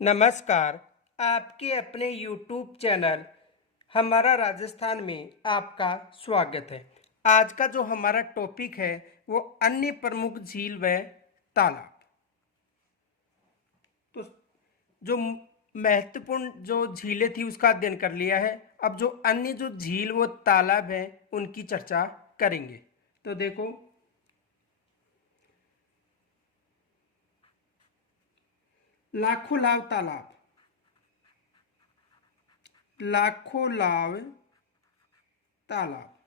नमस्कार। आपके अपने YouTube चैनल हमारा राजस्थान में आपका स्वागत है। आज का जो हमारा टॉपिक है वो अन्य प्रमुख झील व तालाब। तो जो महत्वपूर्ण जो झीलें थी उसका अध्ययन कर लिया है। अब जो अन्य जो झील व तालाब हैं उनकी चर्चा करेंगे। तो देखो, लाखों लाव तालाब, लाखों लाव तालाब,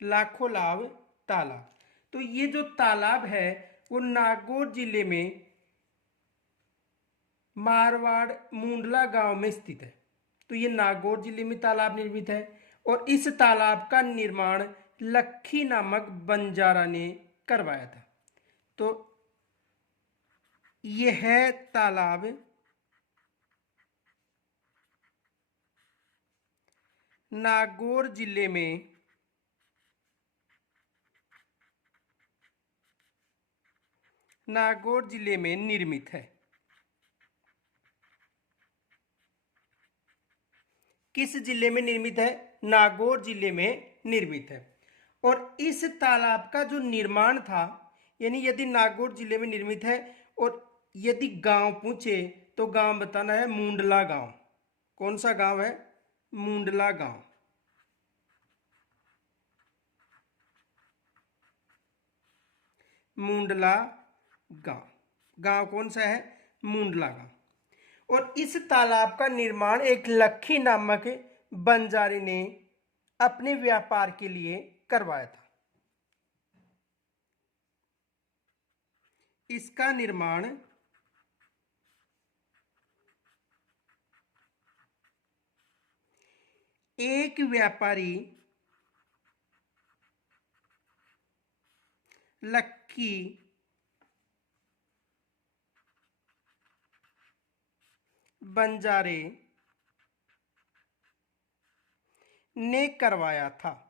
लाखों लाव तालाब। तो ये जो तालाब है वो नागौर जिले में मारवाड़ मुंडला गांव में स्थित है। तो ये नागौर जिले में तालाब निर्मित है और इस तालाब का निर्माण लखी नामक बंजारा ने करवाया था। तो यह तालाब नागौर जिले में निर्मित है। किस जिले में निर्मित है? नागौर जिले में निर्मित है। और इस तालाब का जो निर्माण था, यानी यदि नागौर जिले में निर्मित है और यदि गांव पूछे तो गांव बताना है मुंडला गांव। कौन सा गांव है? मुंडला गांव। मुंडला गांव, गांव कौन सा है? मुंडला गांव। और इस तालाब का निर्माण एक लखी नामक बंजारे ने अपने व्यापार के लिए करवाया था। इसका निर्माण एक व्यापारी लक्की बंजारे ने करवाया था।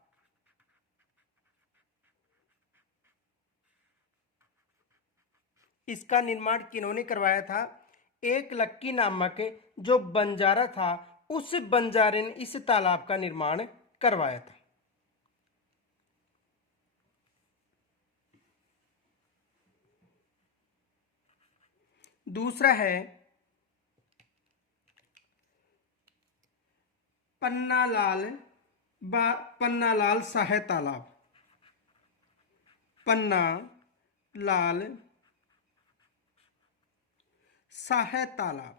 इसका निर्माण किन्होंने करवाया था? एक लक्की नामक जो बंजारा था, उस बंजारे ने इस तालाब का निर्माण करवाया था। दूसरा है पन्नालाल शाह तालाब। पन्नालाल शाह तालाब।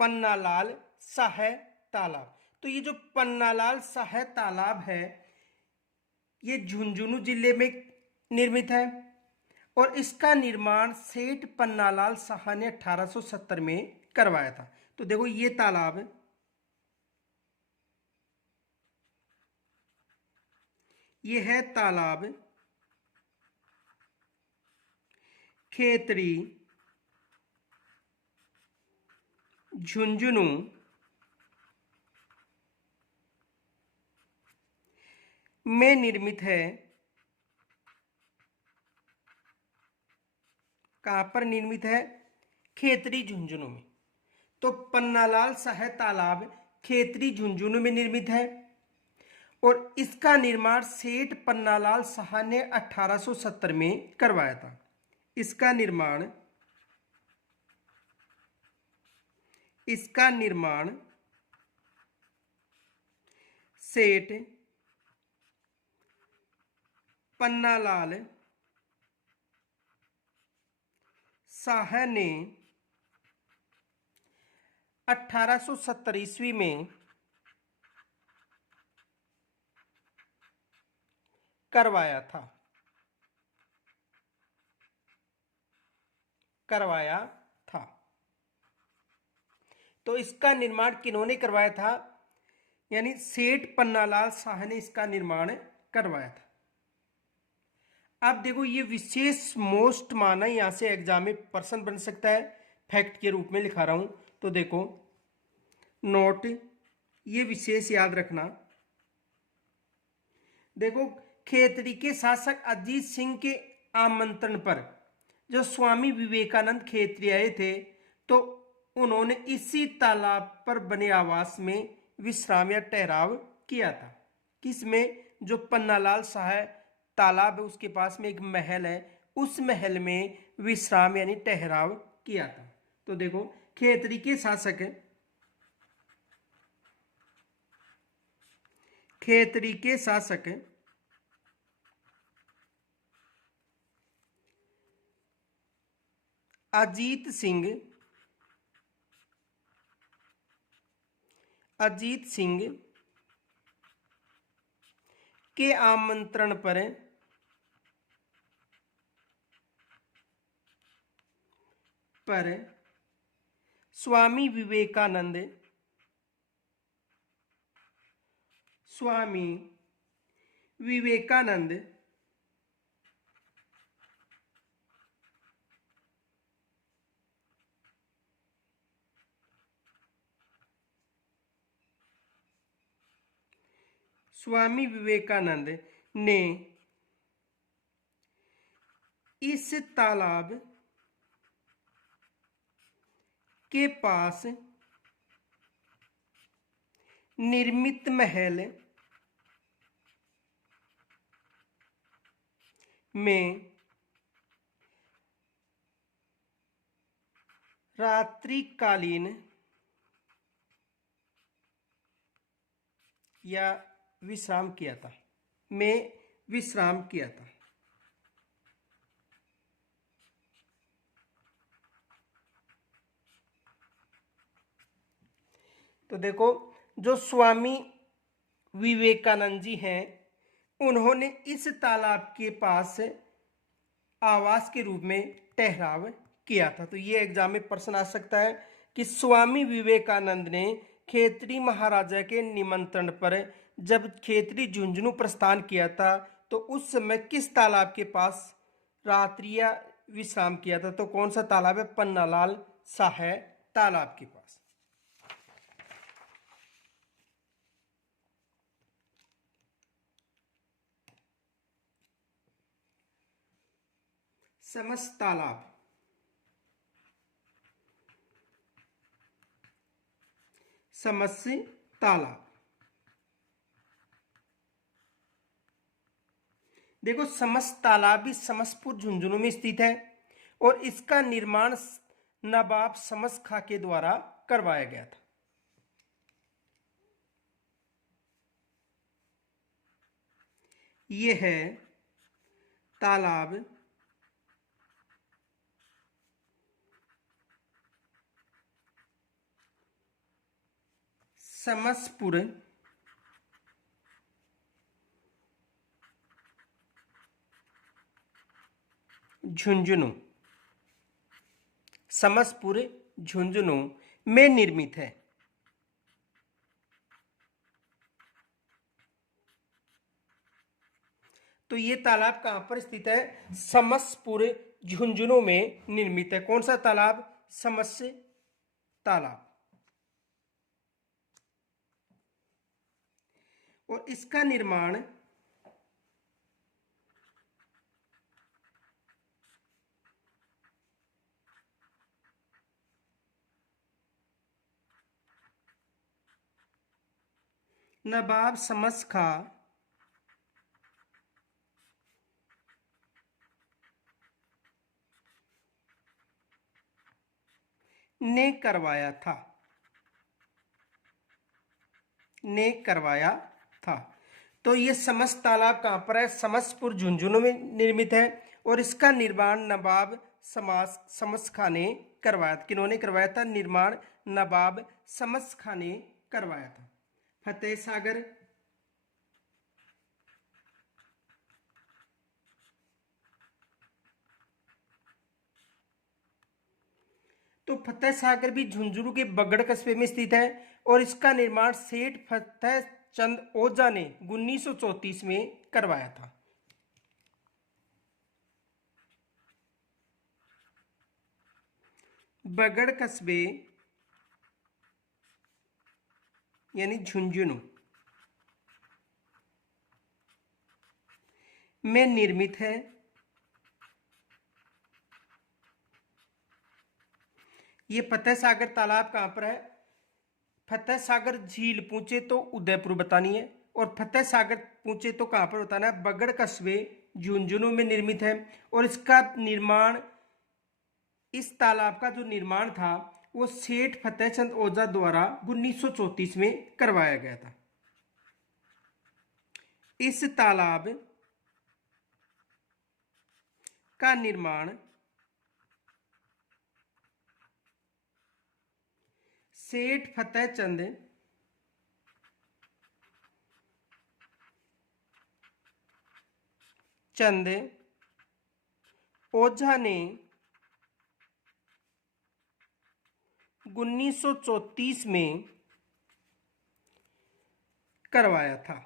पन्नालाल शाह तालाब। तो ये जो पन्नालाल शाह तालाब है ये झुंझुनू जिले में निर्मित है और इसका निर्माण सेठ पन्नालाल शाह ने 1870 में करवाया था। तो देखो, ये तालाब ये है तालाब खेतड़ी झुंझुनू में निर्मित है। कहां पर निर्मित है? खेतड़ी झुंझुनू में। तो पन्नालाल शाह तालाब खेतड़ी झुंझुनू में निर्मित है और इसका निर्माण सेठ पन्नालाल शाह ने 1870 में करवाया था। इसका निर्माण सेठ पन्नालाल शाह ने 1870 ईस्वी में करवाया था। तो इसका निर्माण किन्होंने करवाया था? यानी सेठ पन्नालाल शाह ने इसका निर्माण करवाया था। अब देखो, ये विशेष मोस्ट माना यहां से एग्जाम में प्रश्न बन सकता है, फैक्ट के रूप में लिखा रहा हूं। तो देखो, नोट ये विशेष याद रखना। देखो, खेतड़ी के शासक अजीत सिंह के आमंत्रण पर जो स्वामी विवेकानंद खेतड़ी आए थे, तो उन्होंने इसी तालाब पर बने आवास में विश्राम या ठहराव किया था। किसमें? जो पन्नालाल शाह तालाब है उसके पास में एक महल है, उस महल में विश्राम यानी ठहराव किया था। तो देखो, खेतड़ी के शासक, खेतड़ी के शासक अजीत सिंह, अजीत सिंह के आमंत्रण पर स्वामी विवेकानंद, स्वामी विवेकानंद स्वामी विवेकानंद ने इस तालाब के पास निर्मित महल में रात्रिकालीन या विश्राम किया था, में विश्राम किया था। तो देखो, जो स्वामी विवेकानंद जी हैं, उन्होंने इस तालाब के पास आवास के रूप में ठहराव किया था। तो ये एग्जाम में प्रश्न आ सकता है कि स्वामी विवेकानंद ने खेतड़ी महाराजा के निमंत्रण पर जब खेतड़ी झुंझुनू प्रस्थान किया था, तो उस समय किस तालाब के पास रात्रि या विश्राम किया था? तो कौन सा तालाब है? पन्नालाल शाह तालाब के पास। समस तालाब, समस्य तालाब। देखो, समस तालाब भी समसपुर झुंझुनू में स्थित है और इसका निर्माण नवाब समस खां के द्वारा करवाया गया था। यह है तालाब समसपुर झुंझुनू, समसपुर झुंझुनू में निर्मित है। तो ये तालाब कहां पर स्थित है? समसपुर झुंझुनू में निर्मित है। कौन सा तालाब? समस्य तालाब। और इसका निर्माण नवाब समस खां ने करवाया था, ने करवाया था। तो ये समस तालाब कहां पर है? समसपुर झुंझुनू में निर्मित है और इसका निर्माण नवाब समस खां ने करवाया था। किन्होंने करवाया था? निर्माण नवाब समस खां ने करवाया था। फतेह सागर, तो फतेह सागर भी झुंझुनू के बगड़ कस्बे में स्थित है और इसका निर्माण सेठ फतेह चंद ओझा ने 1934 में करवाया था। बगड़ कस्बे यानी झुंझुनू में निर्मित है। ये फतेह सागर तालाब कहाँ पर है? फतेह सागर झील पूछे तो उदयपुर बतानी है, और फतेह सागर पूछे तो कहाँ पर बताना है? बगड़ कस्बे झुंझुनू में निर्मित है। और इसका निर्माण, इस तालाब का जो निर्माण था वो सेठ फतेहचंद ओझा द्वारा 1934 में करवाया गया था। इस तालाब का निर्माण सेठ फतेहचंद ओझा ने 1934 में करवाया था।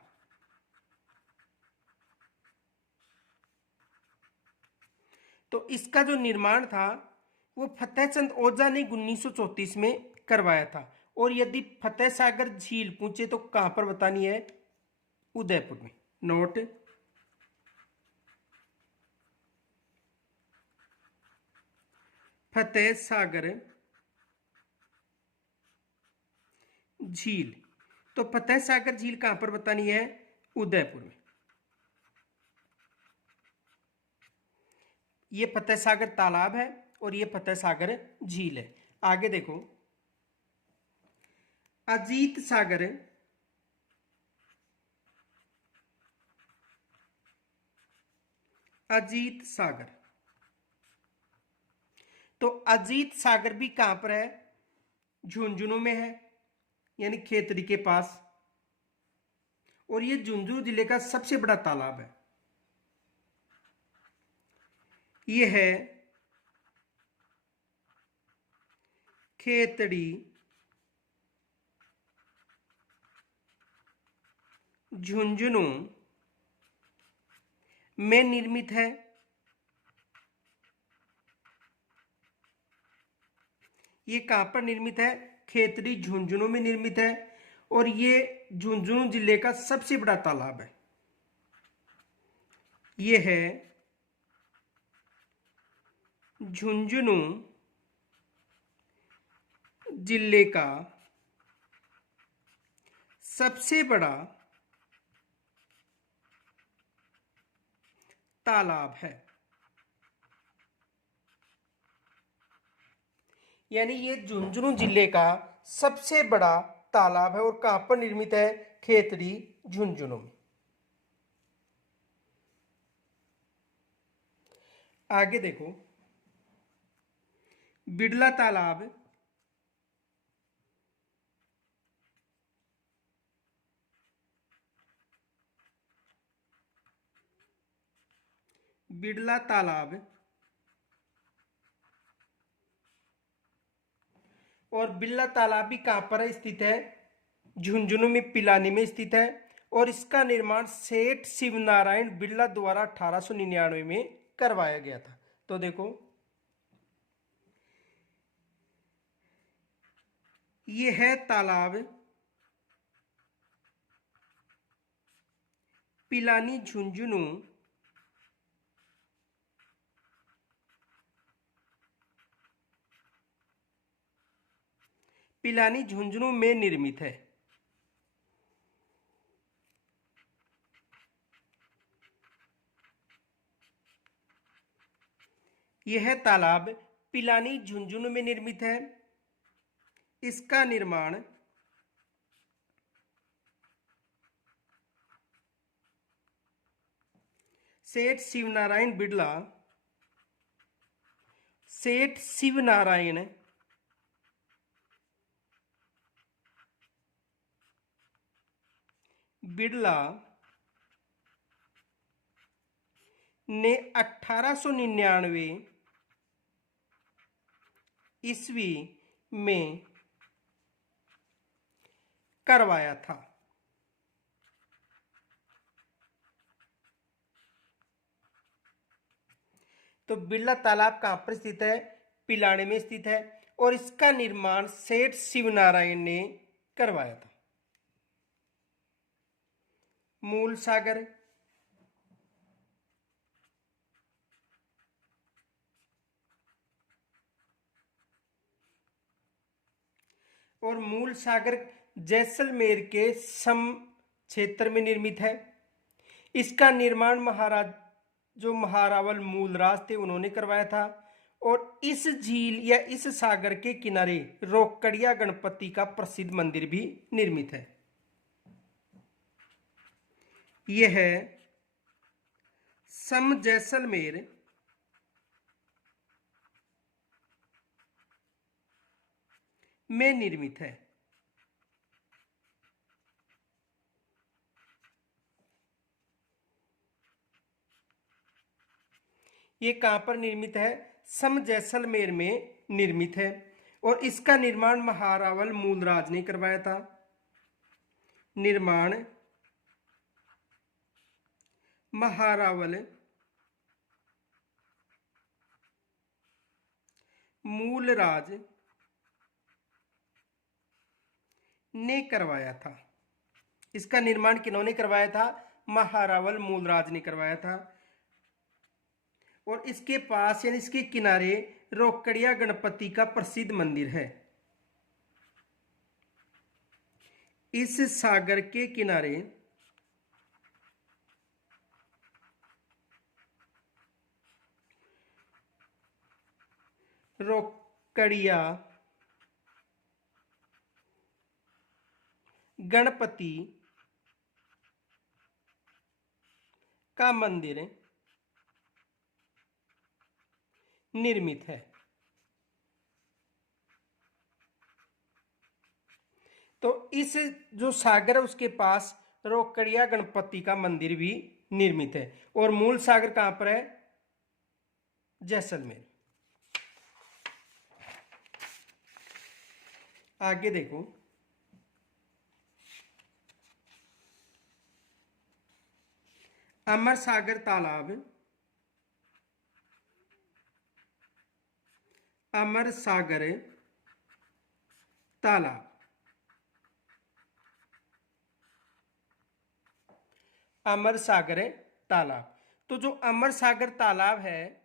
तो इसका जो निर्माण था वो फतेहचंद ओझा ने 1934 में करवाया था। और यदि फतेह सागर झील पूछे तो कहां पर बतानी है? उदयपुर में। नोट, फतेह सागर झील, तो फतेह सागर झील कहां पर बतानी है? उदयपुर में। ये फतेह सागर तालाब है और ये फतेह सागर झील है। आगे देखो, अजीत सागर अजीत सागर, तो अजीत सागर भी कहां पर है? झुंझुनू में है, यानी खेतड़ी के पास। और ये झुंझुनू जिले का सबसे बड़ा तालाब है। ये है खेतड़ी झुंझुनू में निर्मित है। ये कहां पर निर्मित है? खेतड़ी झुंझुनू में निर्मित है। और ये झुंझुनू जिले का सबसे बड़ा तालाब है। ये है झुंझुनू जिले का सबसे बड़ा तालाब है। यानी ये झुंझुनू जिले का सबसे बड़ा तालाब है। और कहां पर निर्मित है? खेतड़ी झुंझुनू में। आगे देखो, बिड़ला तालाब बिड़ला तालाब और बिड़ला तालाब भी कहां पर स्थित है? झुंझुनू में, पिलानी में स्थित है। और इसका निर्माण सेठ शिवनारायण बिड़ला द्वारा 1899 में करवाया गया था। तो देखो, ये है तालाब पिलानी झुंझुनू पिलानी झुंझुनू में निर्मित है। यह तालाब पिलानी झुंझुनू में निर्मित है। इसका निर्माण सेठ शिवनारायण बिड़ला सेठ शिवनारायण बिड़ला ने 1899 ईस्वी में करवाया था। तो बिड़ला तालाब कहां पर स्थित है? पिलानी में स्थित है। और इसका निर्माण सेठ शिवनारायण ने करवाया था। मूल सागर, और मूल सागर जैसलमेर के सम क्षेत्र में निर्मित है। इसका निर्माण महारावल मूलराज थे उन्होंने करवाया था। और इस झील या इस सागर के किनारे रोकड़िया गणपति का प्रसिद्ध मंदिर भी निर्मित है। यह सम जैसलमेर में निर्मित है। ये कहां पर निर्मित है? सम जैसलमेर में निर्मित है। और इसका निर्माण महारावल मूलराज ने करवाया था। निर्माण महारावल मूलराज ने करवाया था। इसका निर्माण किन्होंने करवाया था? महारावल मूलराज ने करवाया था। और इसके पास यानी इसके किनारे रोकड़िया गणपति का प्रसिद्ध मंदिर है। इस सागर के किनारे रोकड़िया गणपति का मंदिर निर्मित है। तो इस जो सागर है उसके पास रोकड़िया गणपति का मंदिर भी निर्मित है। और मूल सागर कहां पर है? जैसलमेर। आगे देखो, अमर सागर तालाब, अमर सागर तालाब, अमर सागर तालाब। तो जो अमर सागर तालाब है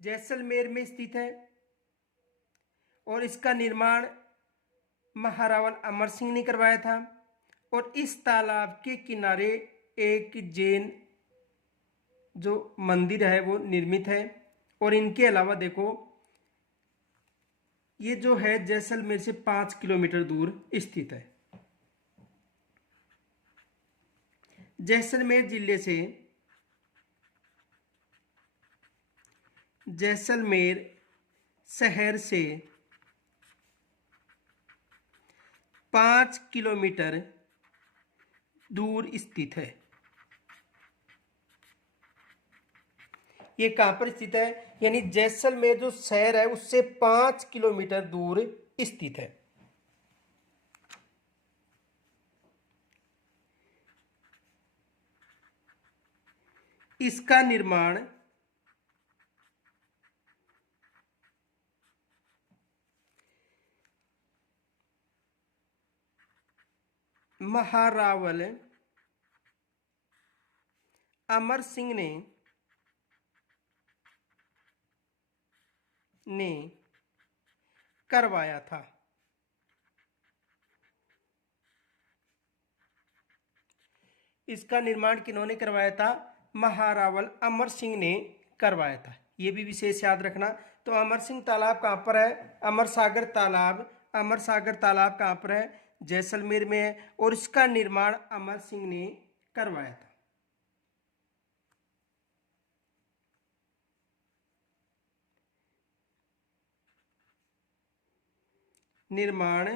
जैसलमेर में स्थित है। और इसका निर्माण महारावल अमर सिंह ने करवाया था। और इस तालाब के किनारे एक जैन जो मंदिर है वो निर्मित है। और इनके अलावा देखो, ये जो है जैसलमेर से 5 किलोमीटर दूर स्थित है। जैसलमेर जिले से जैसलमेर शहर से 5 किलोमीटर दूर स्थित है। ये कहां पर स्थित है? यानी जैसलमेर जो शहर है उससे 5 किलोमीटर दूर स्थित है। इसका निर्माण महारावल अमर सिंह ने करवाया था। इसका निर्माण किन्होंने करवाया था? महारावल अमर सिंह ने करवाया था। ये भी विशेष याद रखना। तो अमर सिंह तालाब कहां पर है? अमर सागर तालाब, अमर सागर तालाब कहां पर है? जैसलमेर में है। और इसका निर्माण अमर सिंह ने करवाया था। निर्माण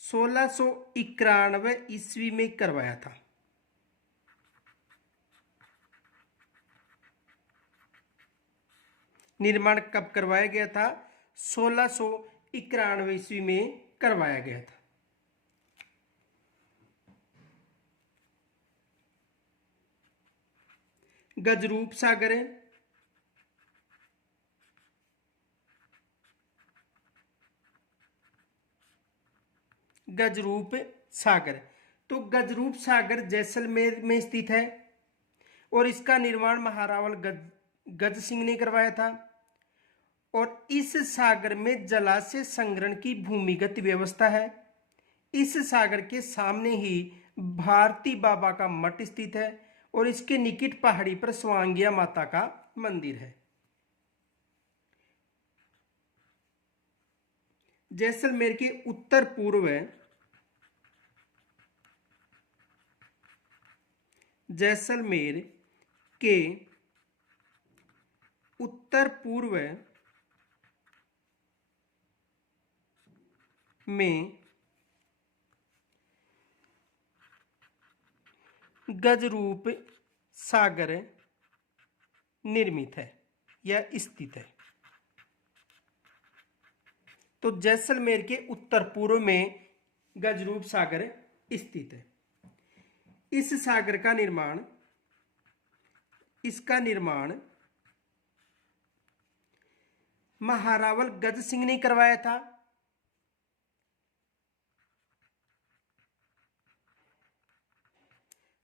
1691 ईस्वी में करवाया था। निर्माण कब करवाया गया था? 1691 ईस्वी में करवाया गया था। गजरूप सागर है, गजरूप सागर। तो गजरूप सागर जैसलमेर में स्थित है और इसका निर्माण महारावल गज सिंह ने करवाया था। और इस सागर में जलाशय संग्रहण की भूमिगत व्यवस्था है। इस सागर के सामने ही भारती बाबा का मठ स्थित है और इसके निकट पहाड़ी पर स्वांगिया माता का मंदिर है। जैसलमेर के उत्तर पूर्व जैसलमेर के उत्तर पूर्व में गजरूप सागर निर्मित है या स्थित है। तो जैसलमेर के उत्तर पूर्व में गजरूप सागर स्थित है। इस सागर का निर्माण महारावल गज सिंह ने करवाया था।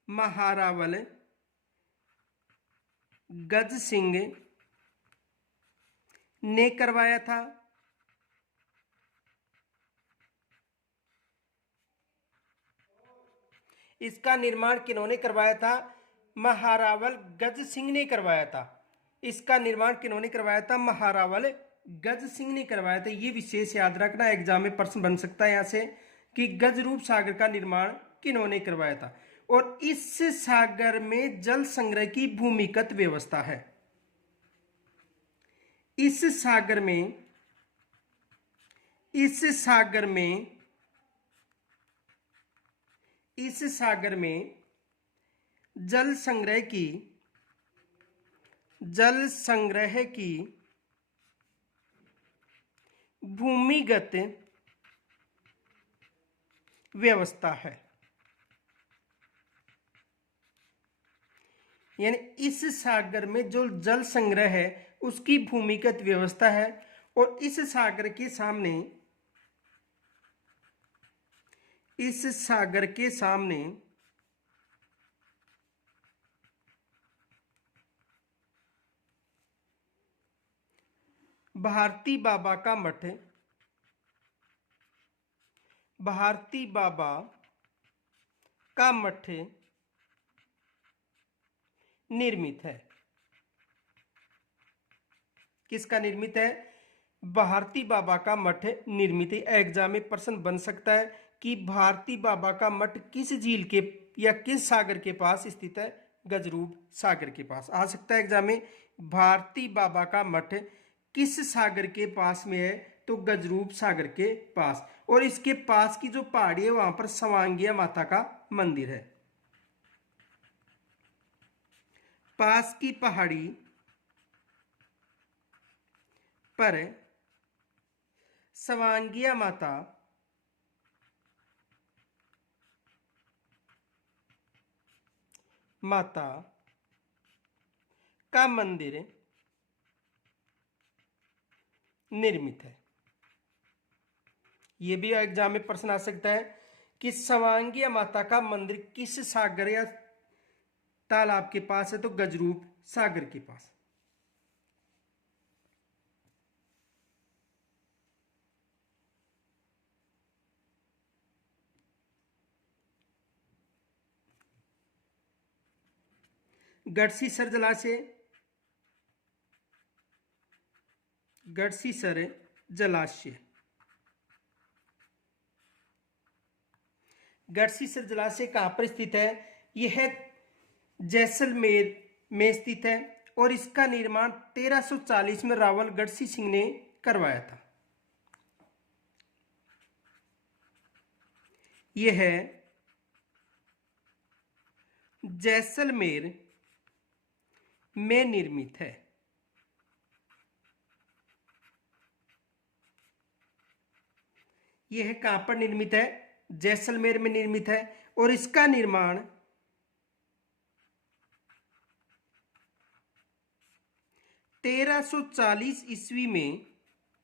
महारावल गज सिंह ने करवाया था। इसका निर्माण किन्होंने करवाया था? महारावल गज सिंह ने करवाया था। इसका निर्माण किन्होंने करवाया था? महारावल गज सिंह ने करवाया था। ये विशेष याद रखना, एग्जाम में प्रश्न बन सकता है यहां से कि गजरूप सागर का निर्माण किन्होंने करवाया था। और इस सागर में जल संग्रह की भूमिगत व्यवस्था है। इस सागर में जल संग्रह की भूमिगत व्यवस्था है। यानी इस सागर में जो जल संग्रह है उसकी भूमिगत व्यवस्था है। और इस सागर के सामने भारती बाबा का मठ निर्मित है। किसका निर्मित है? भारती बाबा का मठ निर्मित है। एग्जाम में प्रश्न बन सकता है कि भारती बाबा का मठ किस झील के या किस सागर के पास स्थित है? गजरूप सागर के पास आ सकता है एग्जाम में। भारती बाबा का मठ किस सागर के पास में है? तो गजरूप सागर के पास। और इसके पास की जो पहाड़ी है वहां पर स्वांगिया माता का मंदिर है। पास की पहाड़ी पर स्वांगिया माता का मंदिर निर्मित है। यह भी एग्जाम में प्रश्न आ सकता है कि स्वांगिया माता का मंदिर किस सागर या तालाब के पास है? तो गजरूप सागर के पास। गढ़सीसर जलाशय गढ़सीसर जलाशय कहां पर स्थित है? यह जैसलमेर में स्थित है और इसका निर्माण 1340 में रावल गढ़सी सिंह ने करवाया था। यह जैसलमेर में निर्मित है। यह कहां पर निर्मित है? जैसलमेर में निर्मित है। और इसका निर्माण 1340 ईस्वी में,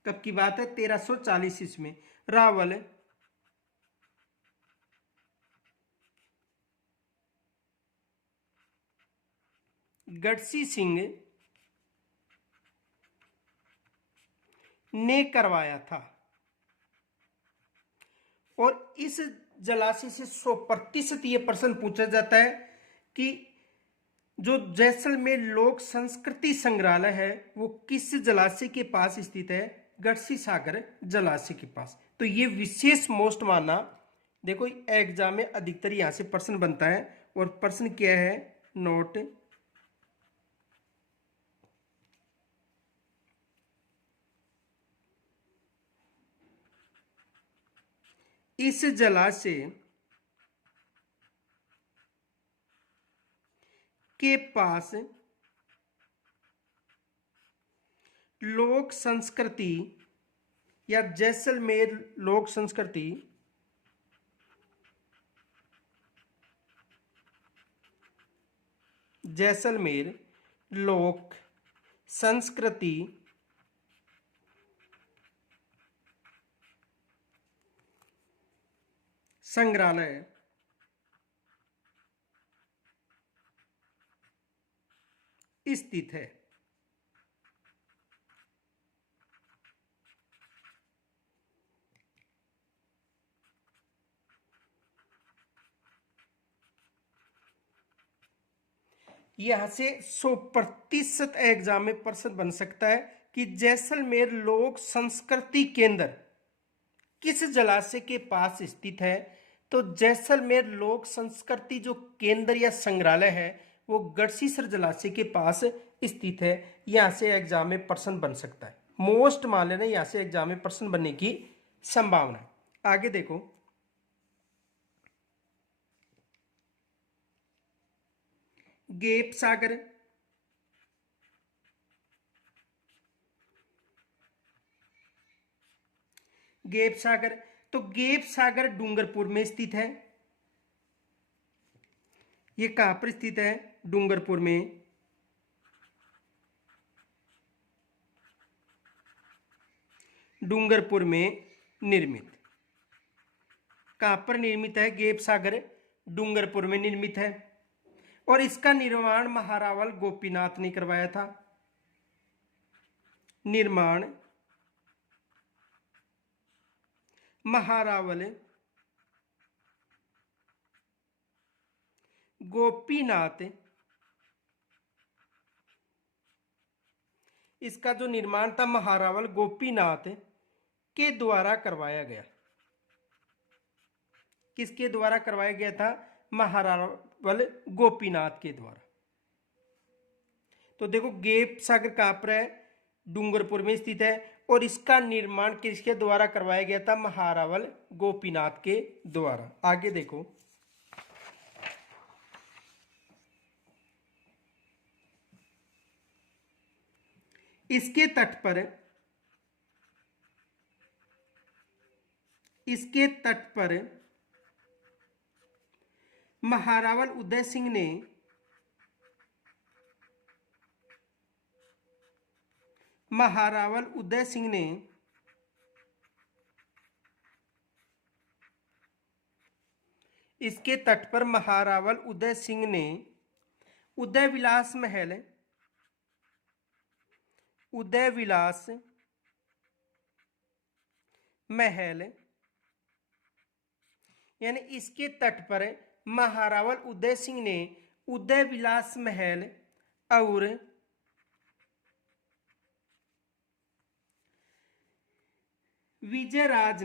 कब की बात है? 1340 ईस्वी में रावल गढ़सी सिंह ने करवाया था। और इस जलाशय से 100% ये प्रश्न पूछा जाता है कि जो जैसलमेर लोक संस्कृति संग्रहालय है वो किस जलाशय के पास स्थित है? गढ़सी सागर जलाशय के पास। तो ये विशेष मोस्ट माना। देखो एग्जाम में अधिकतर यहां से प्रश्न बनता है। और प्रश्न क्या है? नोट इस जलाशय के पास लोक संस्कृति या जैसलमेर लोक संस्कृति जैसलमेर लोक संस्कृति संग्रहालय स्थित है। यहां से 100% एग्जाम में प्रश्न बन सकता है कि जैसलमेर लोक संस्कृति केंद्र किस जलाशय के पास स्थित है? तो जैसलमेर लोक संस्कृति जो केंद्र या संग्रहालय है वो गढ़सीसर जलाशय के पास स्थित है। यहां से एग्जाम में प्रश्न बन सकता है। मोस्ट मान लेना, यहां से एग्जाम में प्रश्न बनने की संभावना है। आगे देखो, गेप सागर, गेप सागर, तो गेप सागर डूंगरपुर में स्थित है। ये कहां पर स्थित है? डूंगरपुर में। डूंगरपुर में निर्मित। कहां पर निर्मित है? गेप सागर डूंगरपुर में निर्मित है। और इसका निर्माण महारावल गोपीनाथ ने करवाया था। निर्माण महारावल गोपीनाथ, इसका जो निर्माण था महारावल गोपीनाथ के द्वारा करवाया गया। किसके द्वारा करवाया गया था? महारावल गोपीनाथ के द्वारा। तो देखो गेप सागर कहां पर है? डूंगरपुर में स्थित है। और इसका निर्माण किसके द्वारा करवाया गया था? महारावल गोपीनाथ के द्वारा। आगे देखो, इसके तट पर, इसके तट पर महारावल उदय सिंह ने महारावल उदय सिंह ने इसके तट पर महारावल उदय सिंह ने उदय विलास महल, उदय विलास महल, यानी इसके तट पर महारावल उदय सिंह ने उदय विलास महल और विजयराज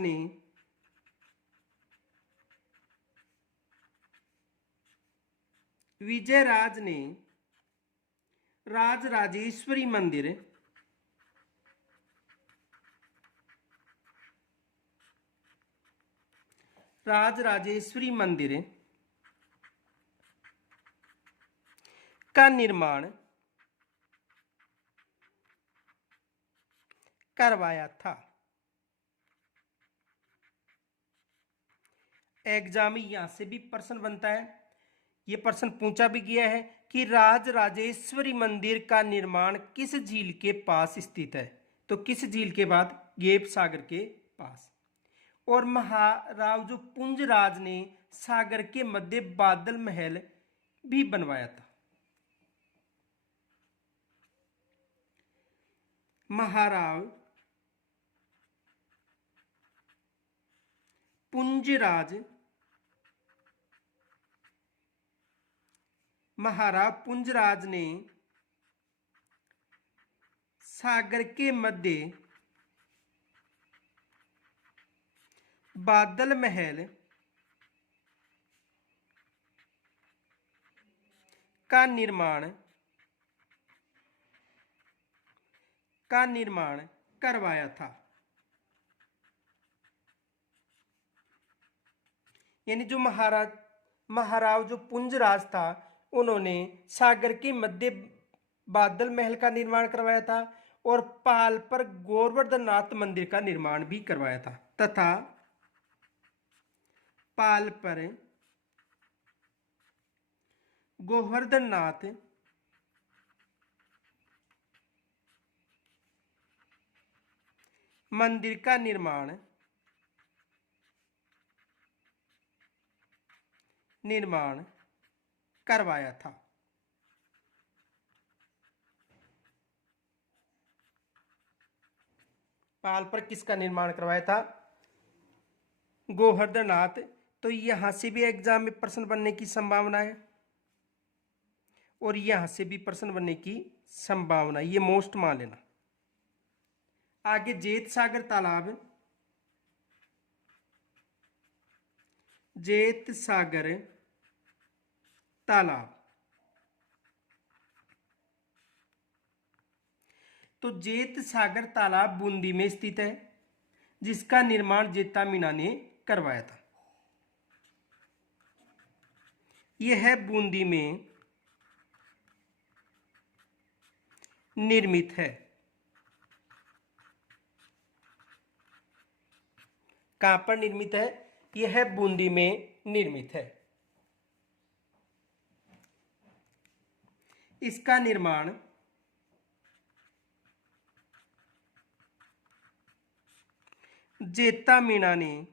ने राजराजेश्वरी मंदिर, राजराजेश्वरी मंदिर का निर्माण करवाया था। एग्जाम में यहां से भी प्रश्न बनता है। यह प्रश्न पूछा भी गया है कि राजराजेश्वरी मंदिर का निर्माण किस झील के पास स्थित है? तो किस झील के बाद? गेप सागर के पास। और महाराव जो पुंजराज ने सागर के मध्य बादल महल भी बनवाया था। महाराव पुंजराज ने सागर के मध्य बादल महल का निर्माण करवाया था। यानी जो महाराव जो पुंजराज था, उन्होंने सागर के मध्य बादल महल का निर्माण करवाया था और पाल पर गोवर्धननाथ मंदिर का निर्माण भी करवाया था, तथा पाल पर गोवर्धननाथ मंदिर का निर्माण करवाया था। पाल पर किसका निर्माण करवाया था? गोवर्धननाथ। तो यहां से भी एग्जाम में प्रश्न बनने की संभावना है और यहां से भी प्रश्न बनने की संभावना, ये मोस्ट मान लेना। आगे जेत सागर तालाब। तो जेत सागर तालाब बूंदी में स्थित है, जिसका निर्माण जेता मीना ने करवाया था। यह बूंदी में निर्मित है। कहां पर निर्मित है? यह बूंदी में निर्मित है। इसका निर्माण जेता मीना ने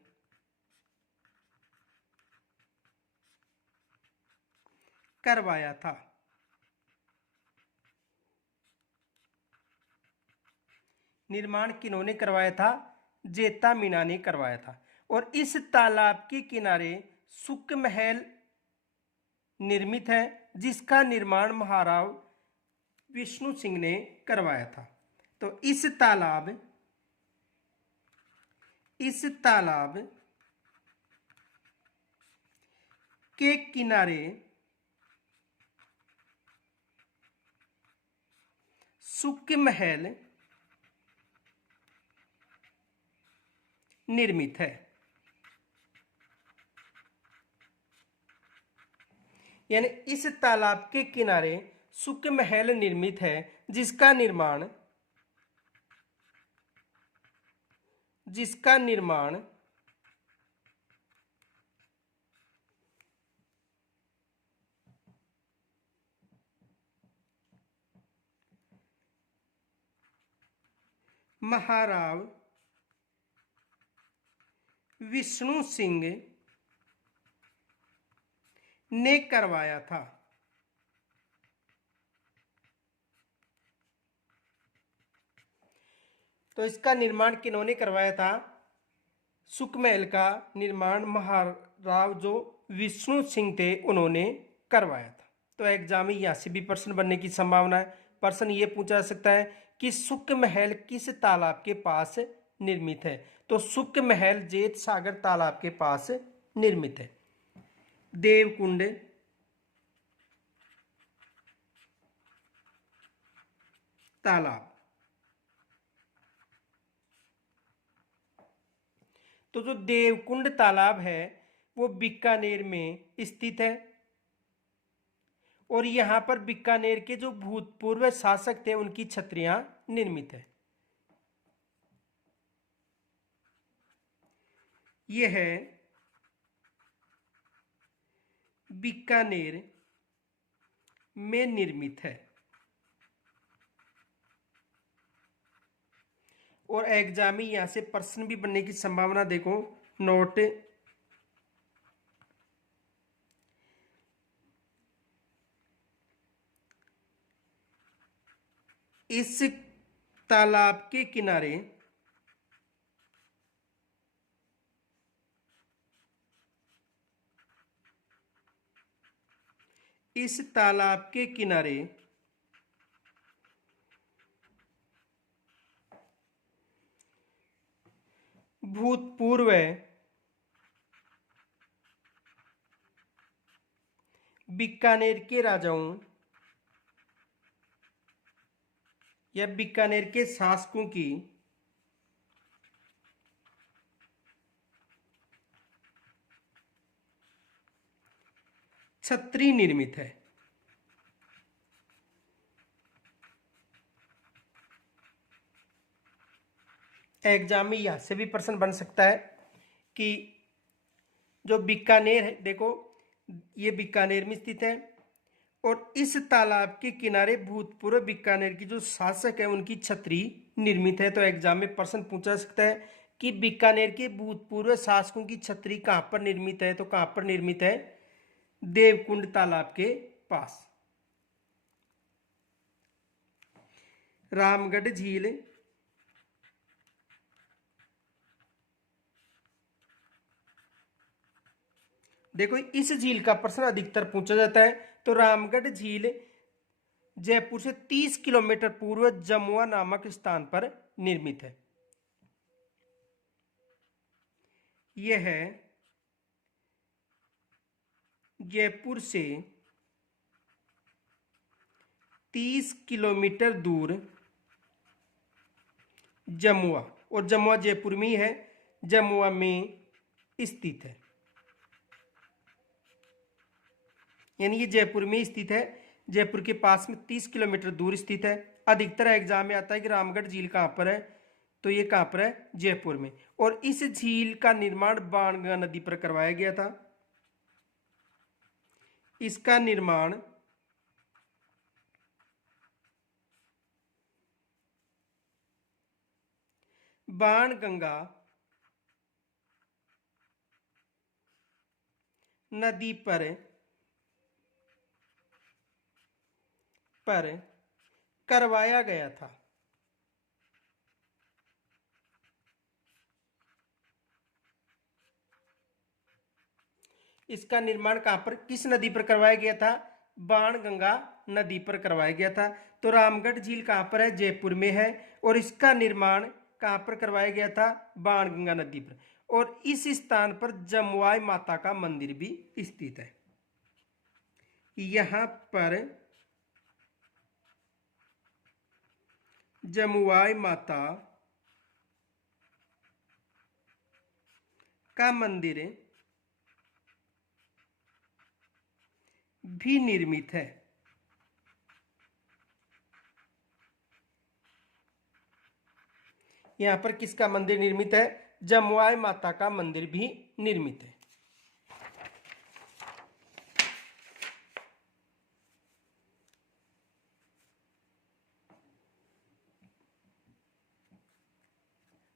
करवाया था। निर्माण किन्होंने करवाया था? जेता मीना ने करवाया था। और इस तालाब के किनारे सुक महल निर्मित है, जिसका निर्माण महाराव विष्णु सिंह ने करवाया था। तो इस तालाब के किनारे सुक महल निर्मित है। यानी इस तालाब के किनारे सुक महल निर्मित है, जिसका निर्माण महाराव विष्णु सिंह ने करवाया था। तो इसका निर्माण किन्होंने करवाया था? सुक महल का निर्माण महाराव जो विष्णु सिंह थे, उन्होंने करवाया था। तो एग्जाम में यहां से भी प्रश्न बनने की संभावना है। प्रश्न ये पूछा जा सकता है कि सुक महल किस तालाब के पास निर्मित है? तो सुक महल जेत सागर तालाब के पास निर्मित है। देवकुंड तालाब। तो जो देवकुंड तालाब है वो बीकानेर में स्थित है और यहां पर बीकानेर के जो भूतपूर्व शासक थे उनकी छत्रियां निर्मित है। यह बीकानेर में निर्मित है। और एग्जाम में यहां से प्रश्न भी बनने की संभावना देखो, नोट। इस तालाब के किनारे इस तालाब के किनारे भूतपूर्व बीकानेर के राजाओं या बीकानेर के शासकों की छतरी निर्मित है। एग्जाम में यहां से भी प्रश्न बन सकता है कि जो बीकानेर है, देखो ये बीकानेर में स्थित है और इस तालाब के किनारे भूतपूर्व बीकानेर की जो शासक है उनकी छतरी निर्मित है। तो एग्जाम में प्रश्न पूछा सकता है कि बीकानेर के भूतपूर्व शासकों की छतरी कहां पर निर्मित है, तो कहां पर निर्मित है, देवकुंड तालाब के पास। रामगढ़ झील देखो इस झील का प्रश्न अधिकतर पूछा जाता है। तो रामगढ़ झील जयपुर से 30 किलोमीटर पूर्व जमुआ नामक स्थान पर निर्मित है। यह जयपुर से 30 किलोमीटर दूर जमुआ, और जमुआ जयपुर में ही है, जमुआ में स्थित है, यानी ये जयपुर में स्थित है, जयपुर के पास में 30 किलोमीटर दूर स्थित है। अधिकतर एग्जाम में आता है कि रामगढ़ झील कहां पर है, तो ये कहां पर है, जयपुर में। और इस झील का निर्माण बाणगंगा नदी पर करवाया गया था। इसका निर्माण बाणगंगा नदी पर करवाया गया था। इसका निर्माण कहां पर, किस नदी पर करवाया गया था, बाणगंगा नदी पर करवाया गया था। तो रामगढ़ झील कहां पर है, जयपुर में है, और इसका निर्माण कहां पर करवाया गया था, बाणगंगा नदी पर। और इस स्थान पर जमुआई माता का मंदिर भी स्थित है। यहां पर जमुआई माता का मंदिर भी निर्मित है। यहां पर किसका मंदिर निर्मित है, जमुआई माता का मंदिर भी निर्मित है।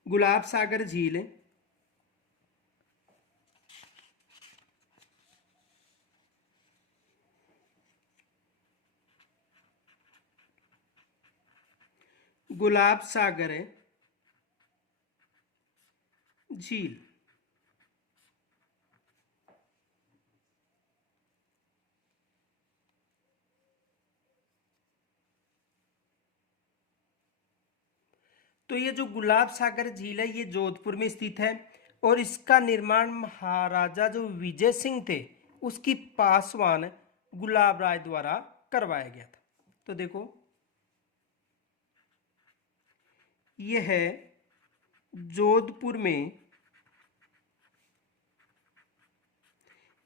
गुलाब सागर झील गुलाब सागर झील तो ये जो गुलाब सागर झील है ये जोधपुर में स्थित है, और इसका निर्माण महाराजा जो विजय सिंह थे उसकी पासवान गुलाब राय द्वारा करवाया गया था। तो देखो यह है जोधपुर में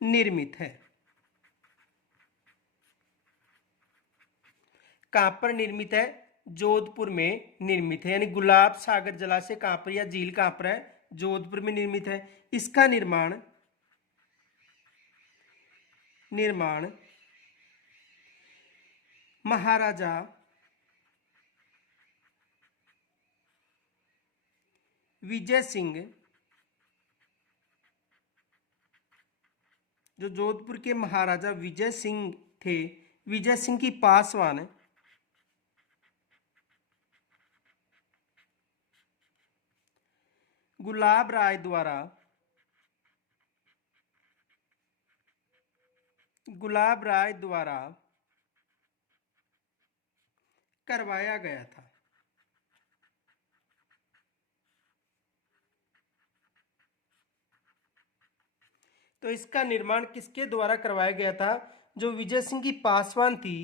निर्मित है। कहां पर निर्मित है, जोधपुर में निर्मित है, यानी गुलाब सागर जलाशय कहां पर या झील कहां पर है, जोधपुर में निर्मित है। इसका निर्माण महाराजा विजय सिंह, जो जोधपुर के महाराजा विजय सिंह थे, विजय सिंह की पासवान गुलाब राय द्वारा करवाया गया था। तो इसका निर्माण किसके द्वारा करवाया गया था? जो विजय सिंह की पासवान थी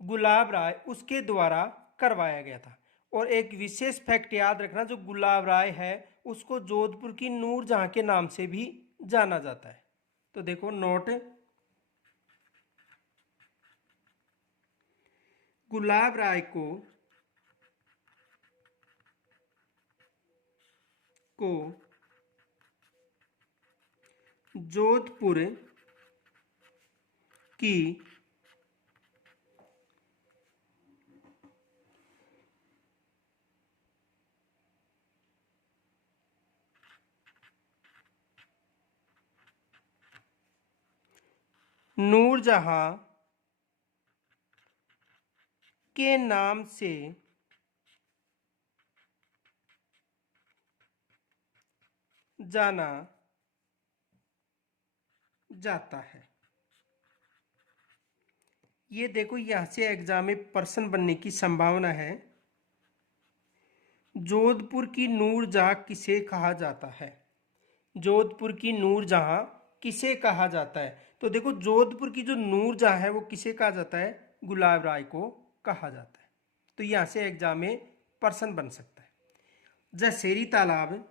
गुलाब राय, उसके द्वारा करवाया गया था। और एक विशेष फैक्ट याद रखना, जो गुलाब राय है उसको जोधपुर की नूरजहां के नाम से भी जाना जाता है। तो देखो नोट, गुलाब राय को जोधपुर की नूरजहां के नाम से जाना जाता है। ये देखो यहां से एग्जाम में प्रश्न बनने की संभावना है। जोधपुर की नूरजहां किसे कहा जाता है? जोधपुर की नूरजहां किसे कहा जाता है? तो देखो जोधपुर की जो नूरजहां है वो किसे कहा जाता है? गुलाब राय को कहा जाता है। तो यहां से एग्जाम में प्रश्न बन सकता है। जसेरी तालाब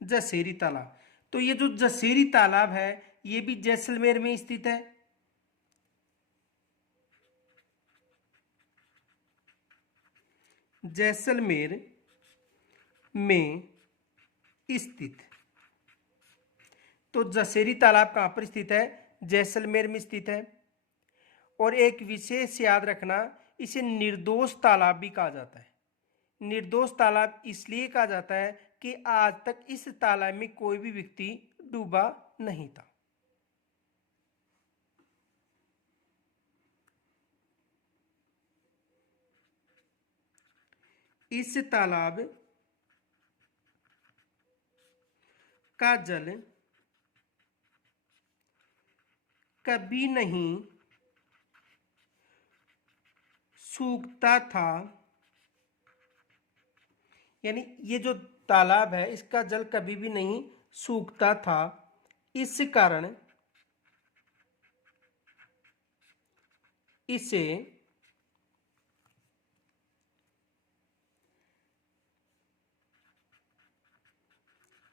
जसेरी तालाब, तो ये जो जसेरी तालाब है ये भी जैसलमेर में स्थित है। जैसलमेर में स्थित। तो जसेरी तालाब कहां पर स्थित है? जैसलमेर में स्थित है। और एक विशेष याद रखना, इसे निर्दोष तालाब भी कहा जाता है। निर्दोष तालाब इसलिए कहा जाता है कि आज तक इस तालाब में कोई भी व्यक्ति डूबा नहीं था। इस तालाब का जल कभी नहीं सूखता था, यानी ये जो तालाब है इसका जल कभी भी नहीं सूखता था। इस कारण इसे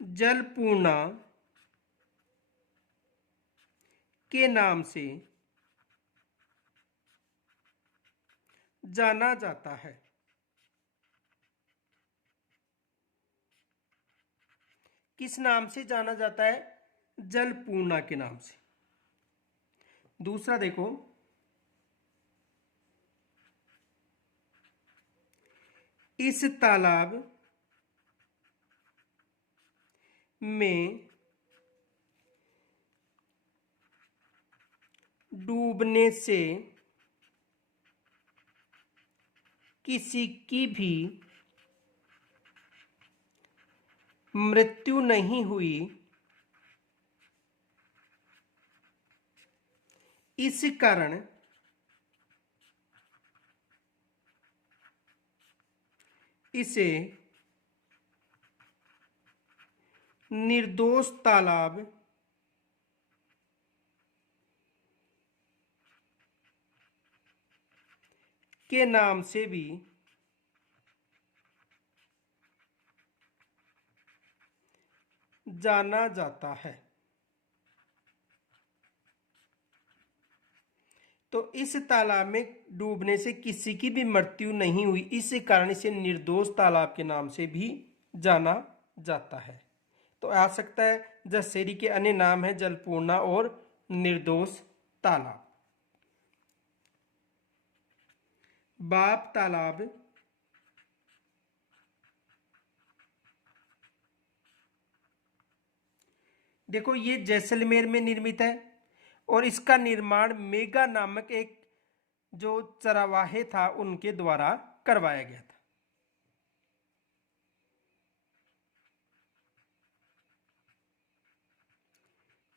जलपूर्णा के नाम से जाना जाता है। किस नाम से जाना जाता है? जलपूर्णा के नाम से। दूसरा देखो, इस तालाब में डूबने से किसी की भी मृत्यु नहीं हुई। इस कारण इसे निर्दोष तालाब के नाम से भी जाना जाता है। तो इस तालाब में डूबने से किसी की भी मृत्यु नहीं हुई, इस कारण इसे निर्दोष तालाब के नाम से भी जाना जाता है। तो आ सकता है जसेरी के अन्य नाम है जलपूर्णा और निर्दोष तालाब। बाप तालाब देखो ये जैसलमेर में निर्मित है। और इसका निर्माण मेगा नामक एक जो चरवाहे था उनके द्वारा करवाया गया था।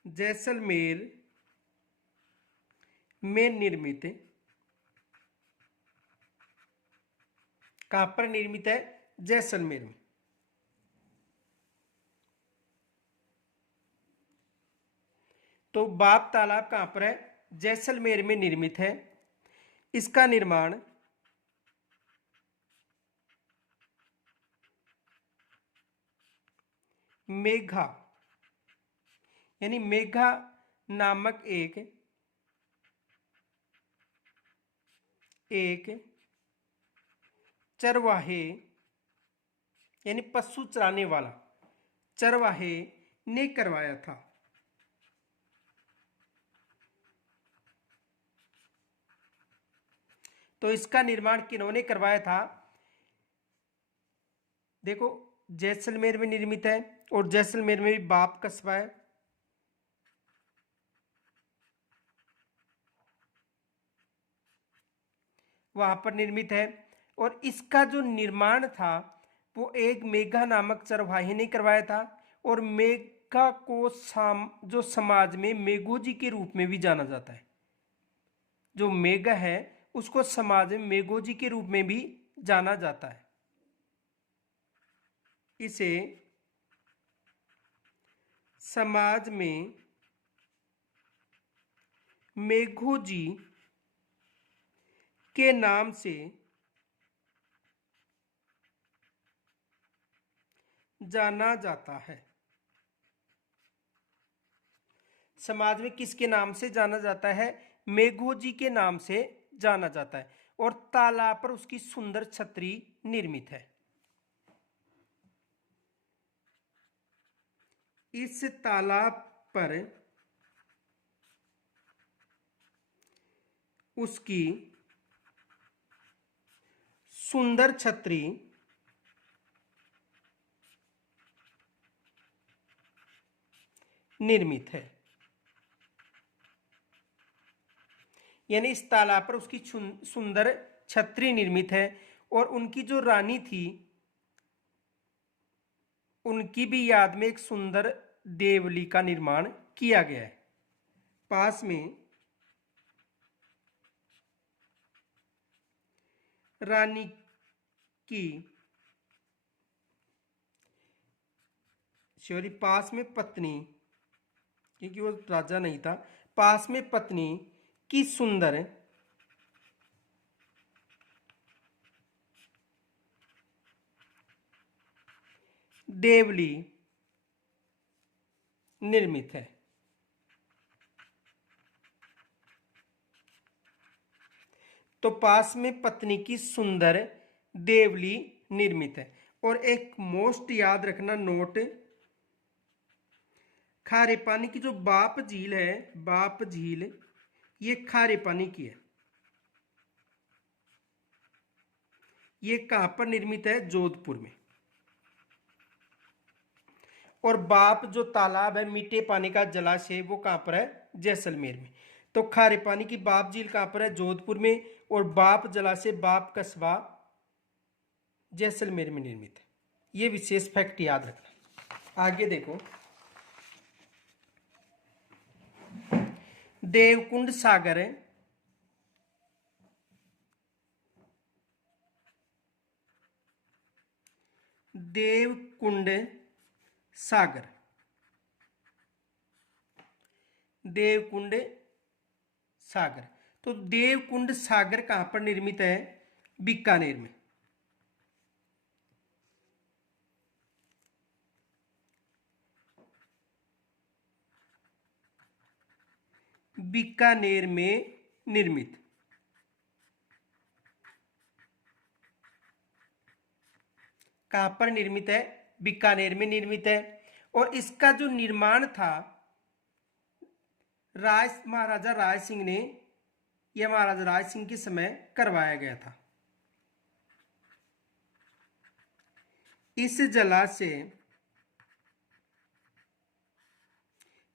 जैसलमेर में निर्मित, कहां पर निर्मित है? जैसलमेर में। तो बाप तालाब कहां पर है? जैसलमेर में निर्मित है। इसका निर्माण मेघा यानी मेघा नामक एक चरवाहे यानी पशु चराने वाला चरवाहे ने करवाया था। तो इसका निर्माण किन्होंने करवाया था? देखो, जैसलमेर में निर्मित है और जैसलमेर में भी बाप कस्बा है। वहां पर निर्मित है और इसका जो निर्माण था वो एक मेघा नामक चरवाहे ने करवाया था। और मेघा को जो समाज में मेघोजी के रूप में भी जाना जाता है। जो मेघा है उसको समाज में मेघोजी के रूप में भी जाना जाता है। इसे समाज में मेघोजी के नाम से जाना जाता है। समाज में किसके नाम से जाना जाता है? मेघोजी के नाम से जाना जाता है। और तालाब पर उसकी सुंदर छतरी निर्मित है। इस तालाब पर उसकी सुंदर छतरी निर्मित है। यानी इस तालाब पर उसकी सुंदर छतरी निर्मित है। और उनकी जो रानी थी उनकी भी याद में एक सुंदर देवली का निर्माण किया गया है। पास में रानी की पास में पत्नी, क्योंकि वो राजा नहीं था, पास में पत्नी की सुंदर देवली निर्मित है। तो पास में पत्नी की सुंदर देवली निर्मित है। और एक मोस्ट याद रखना नोट, खारे पानी की जो बाप झील है, बाप झील ये खारे पानी की है। ये कहां पर निर्मित है? जोधपुर में। और बाप जो तालाब है, मीठे पानी का जलाशय, वो कहां पर है? जैसलमेर में। तो खारे पानी की बाप झील कहां पर है? जोधपुर में। और बाप जलाशय, बाप कस्बा जैसलमेर में निर्मित है। ये विशेष फैक्ट याद रखना। आगे देखो, देवकुंड सागर है, देवकुंड सागर, देवकुंड सागर। तो देवकुंड सागर कहां पर निर्मित है? बीकानेर में। बीकानेर में निर्मित। कहां पर निर्मित है? बीकानेर में निर्मित है। और इसका जो निर्माण था महाराजा राय सिंह ने, यह महाराजा राय सिंह के समय करवाया गया था। इस जलाशय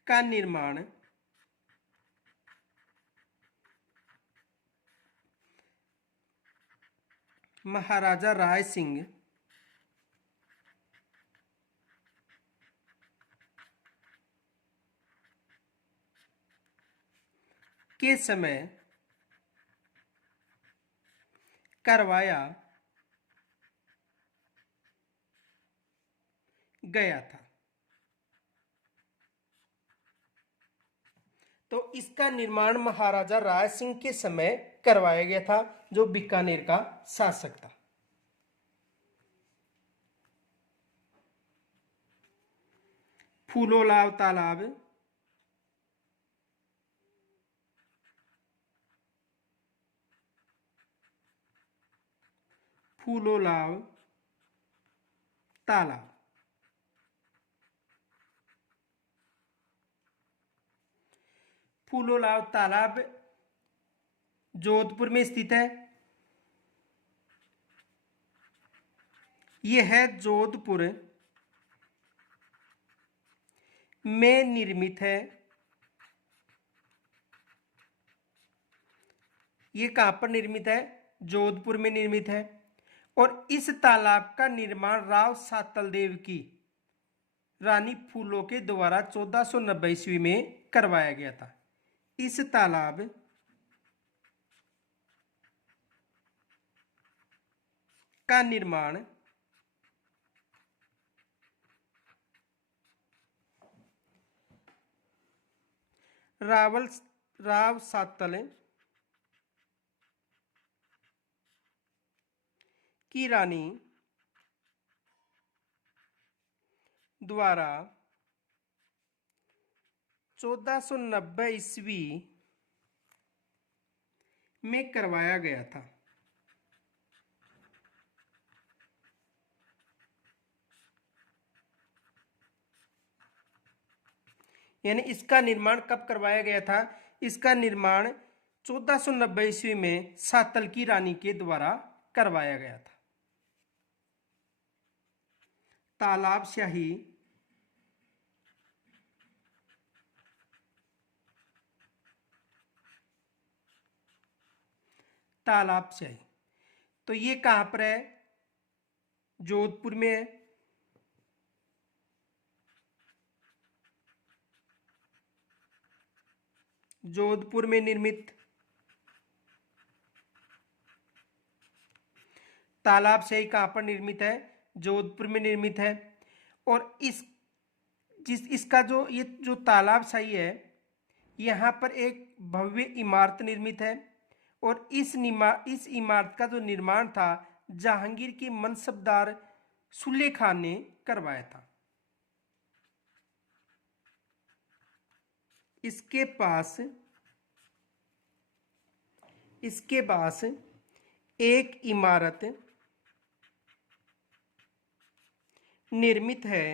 का निर्माण महाराजा राय सिंह के समय करवाया गया था। तो इसका निर्माण महाराजा राय सिंह के समय करवाया गया था, जो बीकानेर का शासक था। फूलोलाव तालाब फूलोलाव तालाब फूलोलाव तालाब जोधपुर में स्थित है। यह है जोधपुर में निर्मित है। ये कहां पर निर्मित है? जोधपुर में निर्मित है। और इस तालाब का निर्माण राव सातल देव की रानी फूलों के द्वारा 1490 ईस्वी में करवाया गया था। इस तालाब का निर्माण राव सातल की रानी द्वारा 1490 ईस्वी में करवाया गया था। यानी इसका निर्माण कब करवाया गया था? इसका निर्माण 1490 ईस्वी में सातल की रानी के द्वारा करवाया गया था। तालाबशाही तालाबशाही तो ये कहां पर है? जोधपुर में है। जोधपुर में निर्मित तालाबशाही कहां पर निर्मित है? जोधपुर में निर्मित है। और इसका ये जो तालाबशाही है, यहाँ पर एक भव्य इमारत निर्मित है। और इस इमारत का जो निर्माण था, जहांगीर के मनसबदार सुल्ले खान ने करवाया था। इसके पास एक इमारत निर्मित है,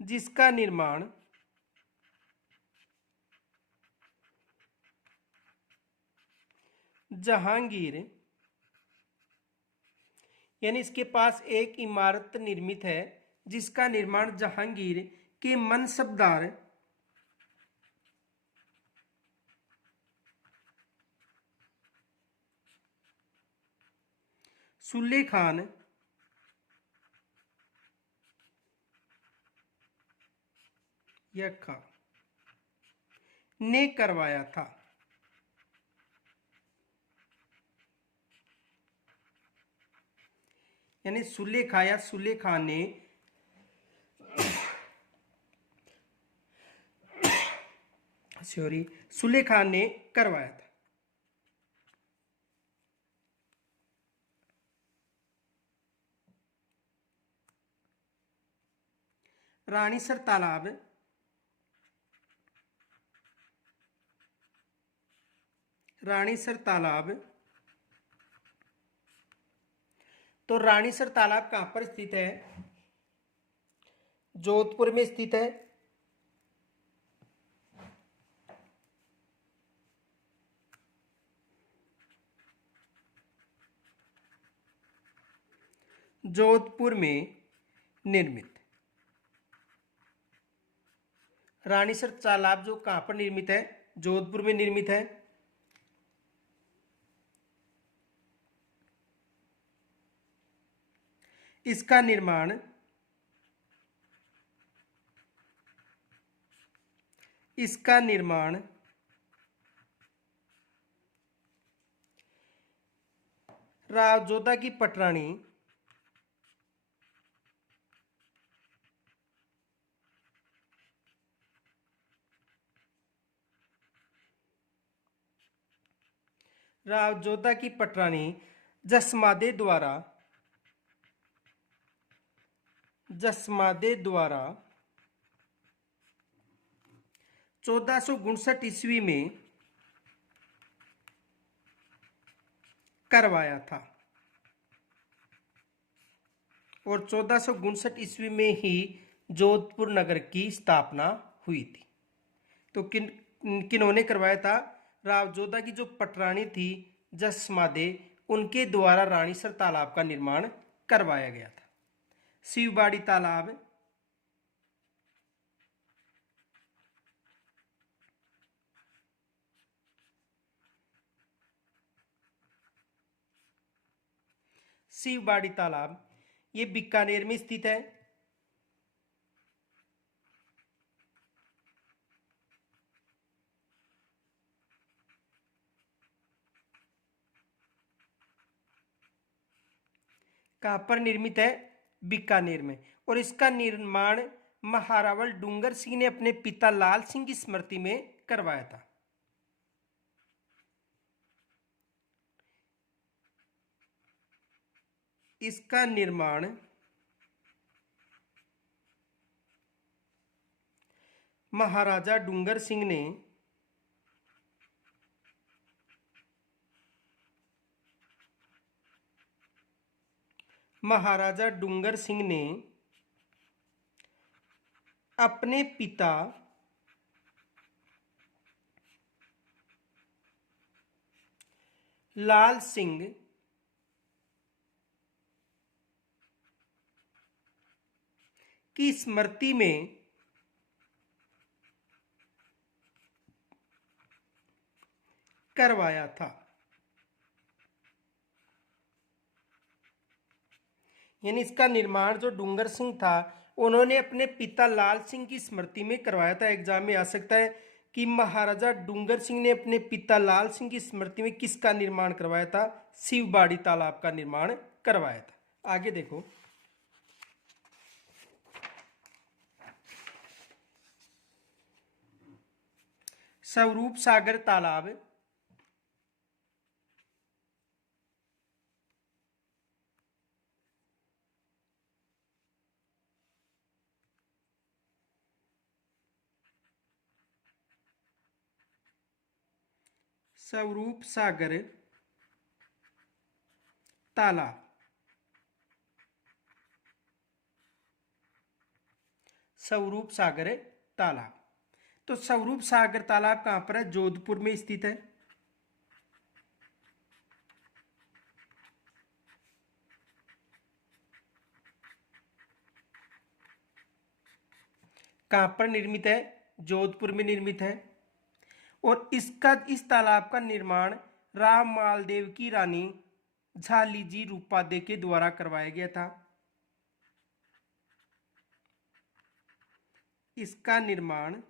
जिसका निर्माण जहांगीर, यानी इसके पास एक इमारत निर्मित है जिसका निर्माण जहांगीर के मनसबदार सुल्ले खान यक्खा ने करवाया था। यानी सुल्ले खान ने सुल्ले खान ने करवाया था। रानीसर तालाब तो रानीसर तालाब कहां पर स्थित है? जोधपुर में स्थित है। जोधपुर में निर्मित रानीसर तालाब जो कहां पर निर्मित है? जोधपुर में निर्मित है। इसका निर्माण राव जोधा की पटरानी जसमादे द्वारा 1459 ईस्वी में करवाया था और 1459 ईस्वी में ही जोधपुर नगर की स्थापना हुई थी। तो किन्होंने करवाया था? राव जोधा की जो पटरानी थी जसमादे, उनके द्वारा रानीसर तालाब का निर्माण करवाया गया था। शिवबाड़ी तालाब ये बीकानेर में स्थित है। कहां पर निर्मित है? बीकानेर में। और इसका निर्माण महारावल डूंगर सिंह ने अपने पिता लाल सिंह की स्मृति में करवाया था। इसका निर्माण महाराजा डूंगर सिंह ने अपने पिता लाल सिंह की स्मृति में करवाया था। यानी इसका निर्माण जो डूंगर सिंह था उन्होंने अपने पिता लाल सिंह की स्मृति में करवाया था। एग्जाम में आ सकता है कि महाराजा डूंगर सिंह ने अपने पिता लाल सिंह की स्मृति में किसका निर्माण करवाया था? शिवबाड़ी तालाब का निर्माण करवाया था। आगे देखो, स्वरूप सागर तालाब स्वरूप सागर तालाब स्वरूप सागर तालाब। तो स्वरूप सागर तालाब कहां पर है? जोधपुर में स्थित है। कहां पर निर्मित है? जोधपुर में निर्मित है। और इस तालाब का निर्माण राम मालदेव की रानी झालीजी रूपादे के द्वारा करवाया गया था। इसका निर्माण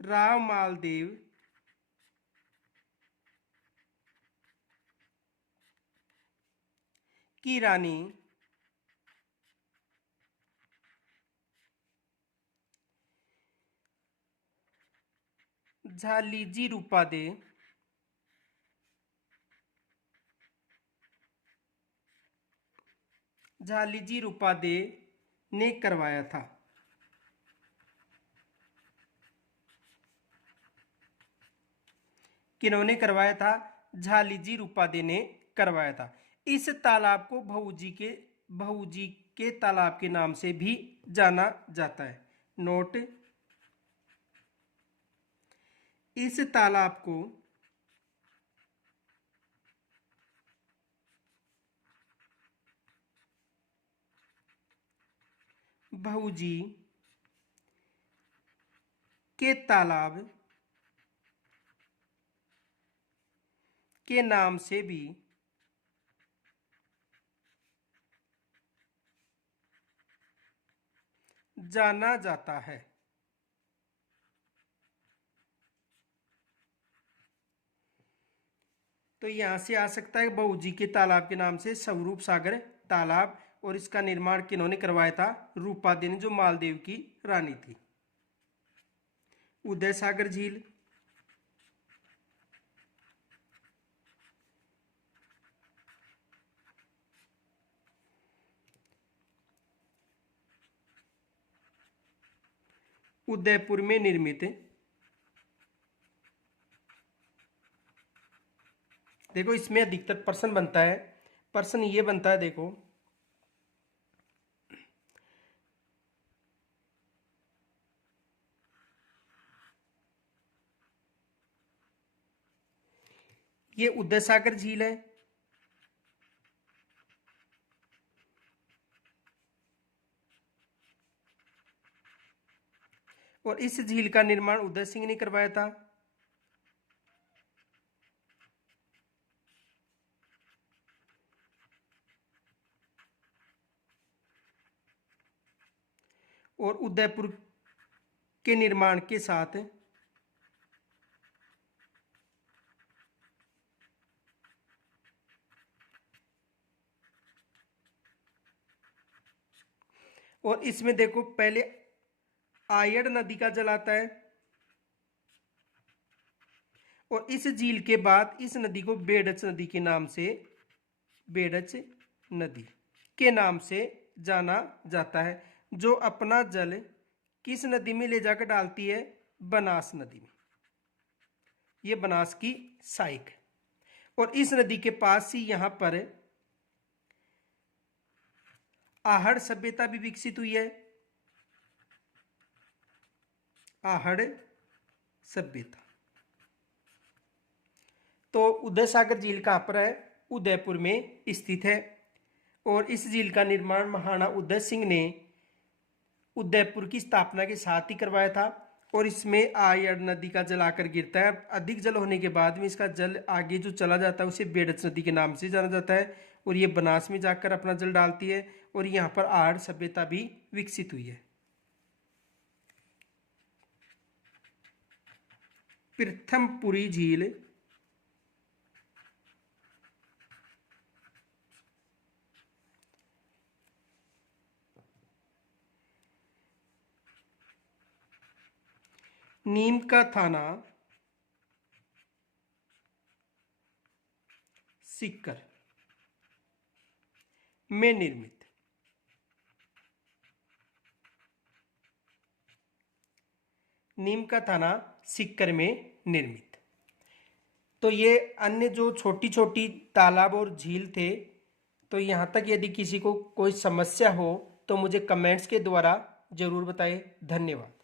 राव मालदेव की रानी झालीजी रूपादे ने करवाया था। किन्होंने करवाया था? झालीजी रूपादे ने करवाया था। इस तालाब को भऊजी के तालाब के नाम से भी जाना जाता है। नोट, इस तालाब को भऊजी के तालाब के नाम से भी जाना जाता है। तो यहां से आ सकता है बहूजी के तालाब के नाम से स्वरूप सागर तालाब, और इसका निर्माण किन्होंने करवाया था? रूपा देवी, जो मालदीव की रानी थी। उदय सागर झील, उदयपुर में निर्मित। देखो इसमें अधिकतर प्रश्न बनता है, प्रश्न ये बनता है, देखो ये उदय सागर झील है, और इस झील का निर्माण उदय सिंह ने करवाया था। और उदयपुर के निर्माण के साथ और इसमें देखो पहले आयड़ नदी का जल आता है, और इस झील के बाद इस नदी को बेडच नदी के नाम से, बेडच नदी के नाम से जाना जाता है, जो अपना जल किस नदी में ले जाकर डालती है? बनास नदी में। ये बनास की सहायक है, और इस नदी के पास ही यहां पर आहड़ सभ्यता भी विकसित हुई है। आहड़ सभ्यता। तो उदय सागर झील कहां पर है? उदयपुर में स्थित है, और इस झील का निर्माण महाराणा उदय सिंह ने उदयपुर की स्थापना के साथ ही करवाया था। और इसमें आयड़ नदी का जल आकर गिरता है, अधिक जल होने के बाद में इसका जल आगे जो चला जाता है उसे बेडच नदी के नाम से जाना जाता है, और ये बनास में जाकर अपना जल डालती है, और यहाँ पर आहड़ सभ्यता भी विकसित हुई है। पृथमपुरी झील नीम का थाना सीकर में निर्मित। नीम का थाना सीकर में निर्मित। तो ये अन्य जो छोटी छोटी तालाब और झील थे, तो यहाँ तक यदि किसी को कोई समस्या हो तो मुझे कमेंट्स के द्वारा जरूर बताएं। धन्यवाद।